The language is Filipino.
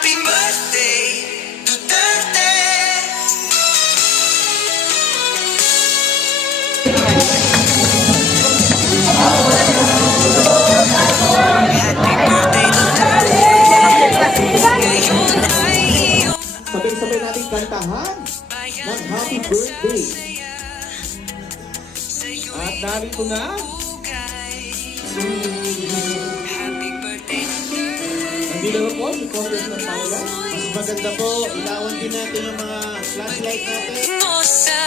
Happy birthday, Duterte. Happy birthday, Duterte. Ngayon ay iyong Sabay-sabay natin kantahan ng happy birthday. At narito na. happy birthday, Nandito na po si Congressman Paolo. Mas maganda po, ilawan din natin yung mga flashlight natin. mo sa